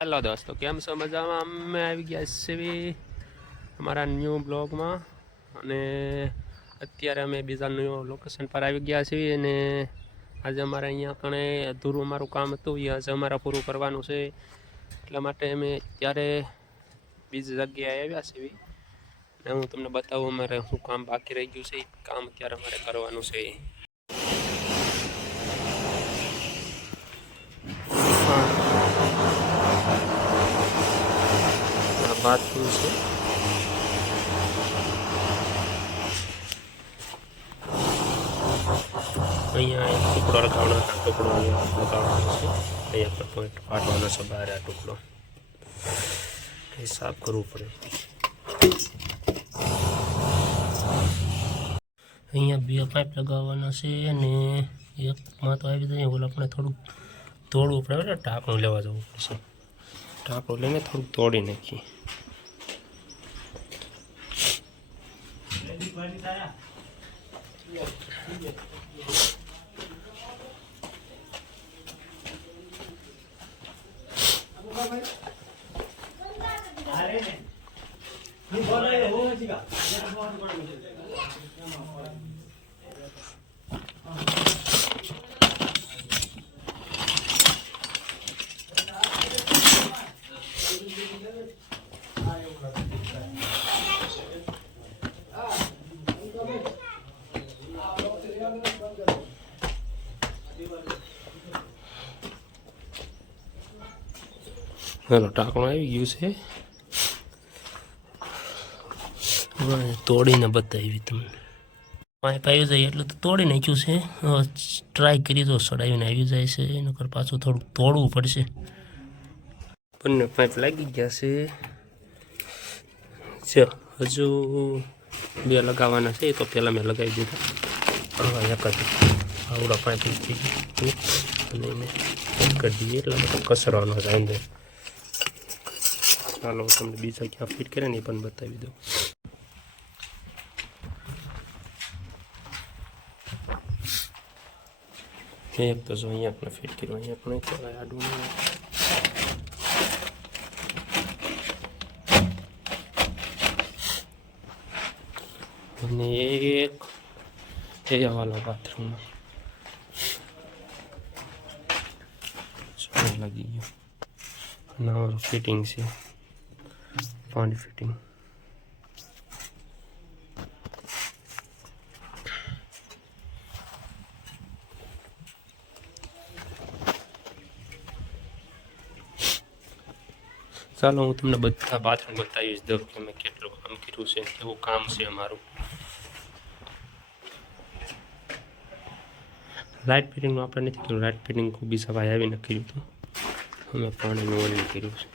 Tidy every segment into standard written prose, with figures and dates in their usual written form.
Hello દોસ્તો, કેમ છો? મજામાં? અમે આવી ગયા છીએ અમારા ન્યૂ બ્લોગમાં અને અત્યારે અમે બીજા ન્યૂ લોકેશન પર આવી ગયા છીએ અને આજે અમારે અહીંયા કણે અધૂરું અમારું કામ હતું એ આજે અમારે પૂરું કરવાનું છે. એટલા માટે અમે ત્યારે બીજી જગ્યાએ આવ્યા છીએ અને હું તમને બતાવું અમારે શું કામ બાકી રહી ગયું છે. કામ અત્યારે અમારે કરવાનું છે. બાથરૂમ છે. અહીંયા એક ટુકડો લગાવવાનો, આ ટુકડો અહીંયા લગાવવાનો છે. અહીંયા પર પોઈન્ટ પાડવાનો છે બહાર. આ ટુકડો એ સાફ કરવું પડે. અહીંયા બે પાઇપ લગાવવાના છે અને એકમાં તો આવી જાય. ઓલા આપણે થોડુંક તોડવું પડે, ટાંકણું લેવા જવું પડશે. ટાંકણું લઈને થોડુંક તોડી નાખીએ. હાલો, ટાંકણું આવી ગયું છે. તોડીને બતાવી તમને. પાઇપ આવી જાય એટલે તો તોડી નાખ્યું છે. ટ્રાય કરી તો સડાવીને આવી જાય છે. એનું પાછું થોડુંક તોડવું પડશે. બંને પાઇપ લાગી ગયા છે. હજુ બે લગાવવાના છે. તો પહેલાં મેં લગાવી દીધા. એક જ આવડા પાઇપ થઈ ગયું અને એને કરી દઈએ એટલે બધો કસરવાનો છે અંદર. ચાલો તમને બીજા ક્યાં ફિટ કરે ને એ પણ બતાવી દઉં. એક તો જો અહીંયા આપણે ફિટ કર્યું. અહીંયા પણ કહેવાય આડું અને એક એ વાળો બાથરૂમમાં લાગી ગયું. નવું ફિટિંગ છે, પાણી ફિટિંગ. ચાલો હું તમને બધા બાથરૂમ બતાવીશ દઉં કે મેં કેટલું કામ કર્યું છે, કેવું કામ છે અમારું. લાઇટ ફિટિંગનું આપણે નથી કર્યું. લાઇટ ફિટિંગ બીજા ભાઈ આવીને કર્યું હતું. અમે પાણીનું ઓઇલિંગ કર્યું છે.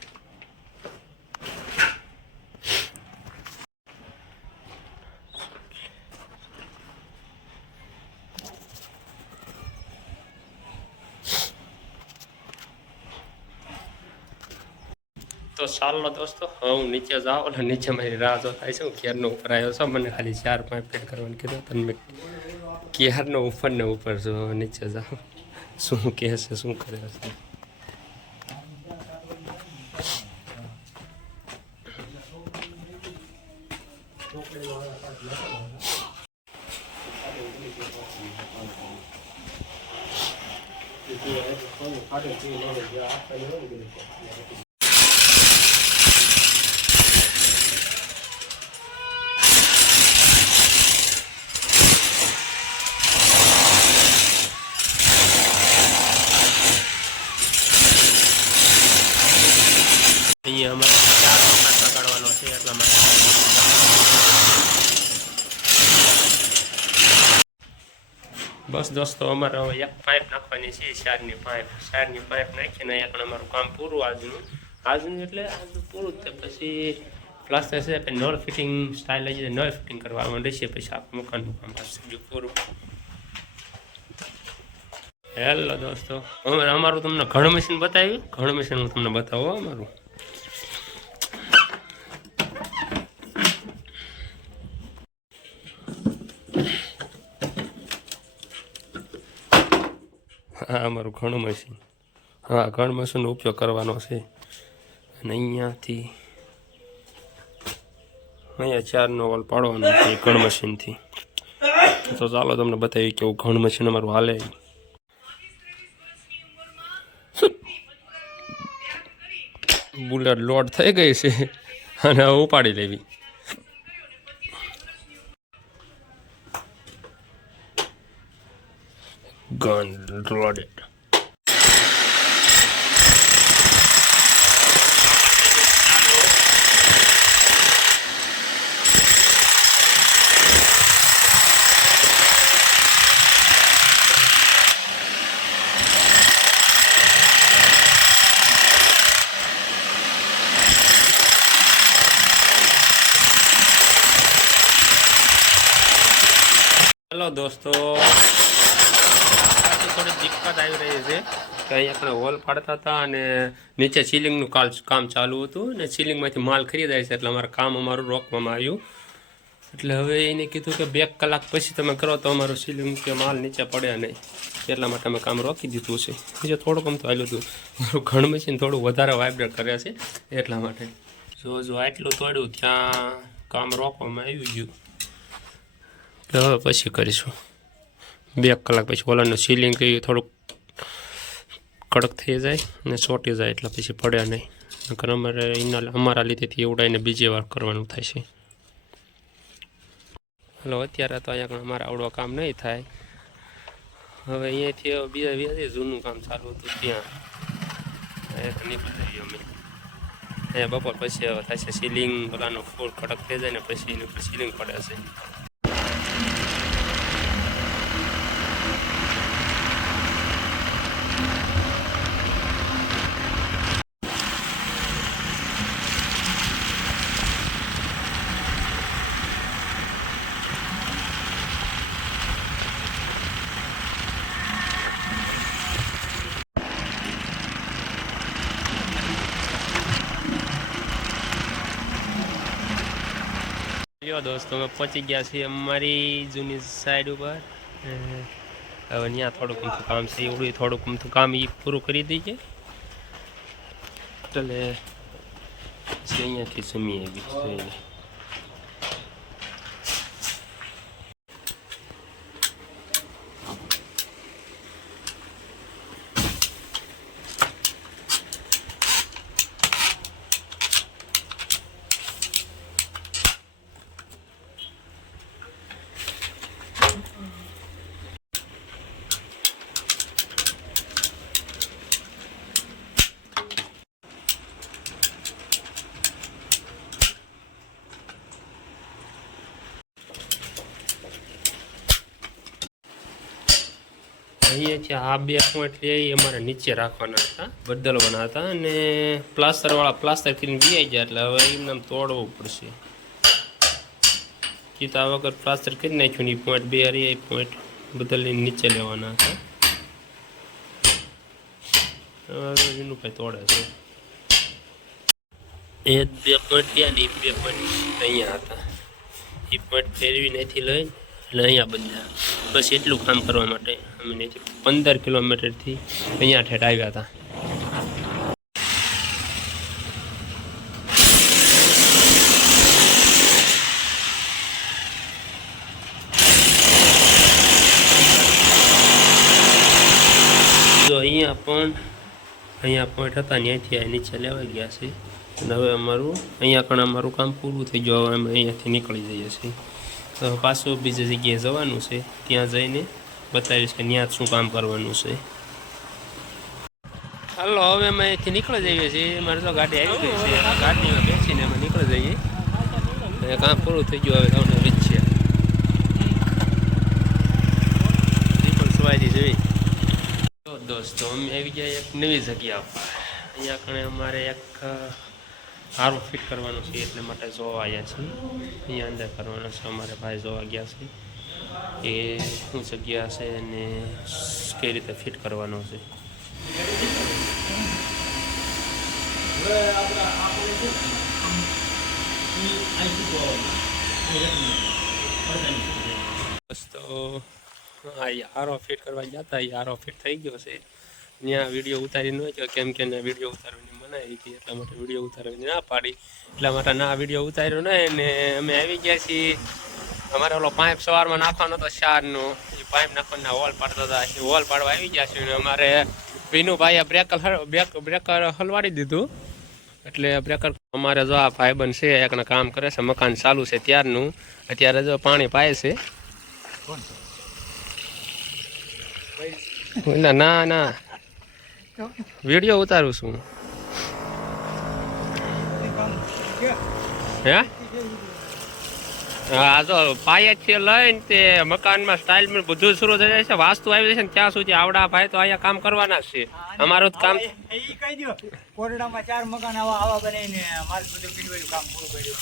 તો ચાલો દોસ્તો, હું નીચે જાઉં એટલે નીચે મારી રાહ જોતા છે. હું ક્યારનો ઉપર આવ્યો છું. મને ખાલી 4-5 ફીટ કરવાનું કીધું. તમે ક્યારનો ઉપર ને ઉપર જો નીચે જાઉં. શું કહે છે, શું કરે છે. અહીંયા અમારે 4 વખત લગાડવાનો છે. એટલા માટે બસ દોસ્તો, અમારે હવે એક પાઇપ નાખવાની છે. 4ની પાઇપ નાખીને અહીંયા પણ અમારું કામ પૂરું. આજનું એટલે આજનું પૂરું જ થાય. પછી પ્લાસ્ટર છે, પછી નળ ફિટિંગ સ્ટાઇલ લઈ જાય, નળ ફિટિંગ કરવા માંડશે. પછી આખું મકાનનું કામ થશે પૂરું. હેલો દોસ્તો, અમારું તમને ઘણ મશીન બતાવ્યું. ઘણ મશીન હું તમને બતાવું અમારું. હા, અમારું ઘણ મશીન. હા, ઘણ મશીનનો ઉપયોગ કરવાનો છે. અને અહીંયાથી અહીંયા 4નો હોલ પાડવાનો છે ઘણ મશીનથી. તો ચાલો તમને બતાવી કેવું ઘણ મશીન અમારું હાલે. બુલેટ લોડ થઈ ગઈ છે અને હવે ઉપાડી લેવી. Gun loaded. હેલો દોસ્તો, થોડી દિક્કત આવી રહી છે કે અહીં આપણે હોલ પાડતા હતા અને નીચે સીલિંગનું કામ ચાલુ હતું અને સીલિંગમાંથી માલ ખરીદાય છે એટલે અમારું રોકવામાં આવ્યું. એટલે હવે એને કીધું કે 2 કલાક પછી તમે કરો તો અમારું સીલિંગ કે માલ નીચે પડે નહીં, એટલા માટે અમે કામ રોકી દીધું છે. બીજું થોડુંક આમ તો આવ્યું હતું, મારું ઘણ મશીન થોડું વધારે વાઇબ્રેટ કરે છે એટલા માટે. જો આટલું તોડ્યું ત્યાં કામ રોકવામાં આવી ગયું. હવે પછી કરીશું 2 કલાક પછી. ઓલાનું સીલિંગ થોડુંક કડક થઈ જાય અને ચોંટી જાય એટલે પછી પડે નહીં. નકર અમારા લીધેથી ઉડાઈને બીજી વાર કરવાનું થાય છે. હલો, અત્યારે તો અહીંયા અમારા આવડો કામ નહીં થાય. હવે અહીંયાથી બીજા જૂનું કામ ચાલુ હતું ત્યાં નીકળી જઈએ અમે. અહીંયા બપોર પછી હવે થશે સીલિંગ. ઓલાનો ફૂલ કડક થઈ જાય ને પછી એની ઉપર સીલિંગ પડે છે. દોસ્તો, અમે પહોંચી ગયા છીએ અમારી જૂની સાઈડ ઉપર. હવે ત્યાં થોડુંક અમથું કામ છે, એવડું થોડુંક અમથું કામ એ પૂરું કરી દઈએ એટલે અહીંયાથી જમીએ બી. અહીંયાથી આ 2 પોઈન્ટ લઈ અમારે નીચે રાખવાના હતા, બદલવાના હતા અને પ્લાસ્ટર કરીને વી ગયા એટલે હવે એમને તોડવું પડશે. કીધા વગર પ્લાસ્ટર કરી નાખ્યું ને પોઈન્ટ 2 હારી પોઈન્ટ બદલીને નીચે લેવાના હતા. એનું કંઈ તોડે છે. એ 2 પોઈન્ટ ત્યાં ને 2 પોઈન્ટ અહીંયા હતા. એ પોઈન્ટ ફેરવી નથી લઈ એટલે અહીંયા બદલ્યા. બસ એટલું કામ કરવા માટે અમે 15 કિલોમીટરથી અહીંયા ઠેઠ આવ્યા હતા. જો અહીંયા પોઈન્ટ હતા ત્યાંથી આ નીચે લેવા ગયા છે અને હવે અમારું કામ પૂરું થઈ ગયું. હવે અમે અહીંયાથી નીકળી જઈએ છીએ. તો પાછું બીજી જગ્યાએ જવાનું છે, ત્યાં જઈને બતાવીશ કે ત્યાં શું કામ કરવાનું છે. હાલો, હવે અમે અહીંથી નીકળી જઈએ છીએ. મારે તો ગાડી આવી ગઈ છે, ગાડીમાં બેસીને અમે નીકળી જઈએ. કામ પૂરું થઈ ગયું. હવે તમને રીત છે સવારી જેવી. તો દોસ્તો, અમે આવી ગયા એક નવી જગ્યા પર. અહીંયા કણે અમારે એક સારું ફિટ કરવાનું છે એટલે માટે જોવા આવ્યા છીએ. અહીંયા અંદર કરવાનું છે. અમારે ભાઈ જોવા ગયા છે એ શું જગ્યા છે અને કઈ રીતે ફિટ કરવાનું છે. તો આ યારો ફિટ કરવા ગયા હતા. યારો ફિટ થઈ ગયો છે. ત્યાં વિડીયો ઉતારી ન ગયો કેમ કે વિડીયો ઉતારવાની મનાઈ હતી એટલા માટે વિડીયો ઉતારવાની ના પાડી એટલા માટે ના વિડીયો ઉતાર્યો નહીં ને અમે આવી ગયા છીએ અમારે ઓલો પાઇપ સવારમાં નાખવાનો હતો શારનો એ પાઇપ નાખવાના હોલ પાડતા હતા એ હોલ પાડવા આવી ગયા છીએ અમારે વિનુભાઈએ બ્રેકર હલવાડી દીધું એટલે બ્રેકર અમારે જો આ ભાઈબંધ છે એકને કામ કરે છે મકાન ચાલુ છે ત્યારનું અત્યારે જો પાણી પાય છે ના ના વિડીયો ઉતારું છું હે હા જો પાયેથી લઈને તે મકાનમાં સ્ટાઇલમાં બધું શરૂ થઈ જાય છે વાસ્તુ આવી જશે ને ત્યાં સુધી આવડા ભાઈ તો અહીંયા કામ કરવાના છે અમારું કામ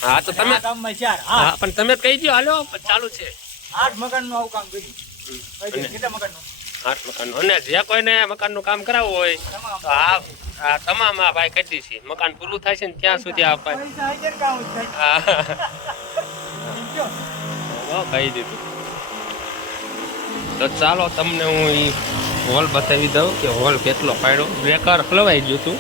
હા તો તમે હા પણ તમે કહી દો હાલો ચાલુ છે 8 મકાનનું આવું કામ કર્યું કેટલા મકાનનું 8 મકાનનું અને જે કોઈને મકાનનું કામ કરાવવું હોય તો આ તમામ આ ભાઈ કરી દીધી છે મકાન પૂરું થાય છે ને ત્યાં સુધી આ ભાઈ હા કહી દીધું તો ચાલો તમને હું હોલ બતાવી દઉં કે હોલ કેટલો પાડ્યો બ્રેકર હલવાઈ ગયું હતું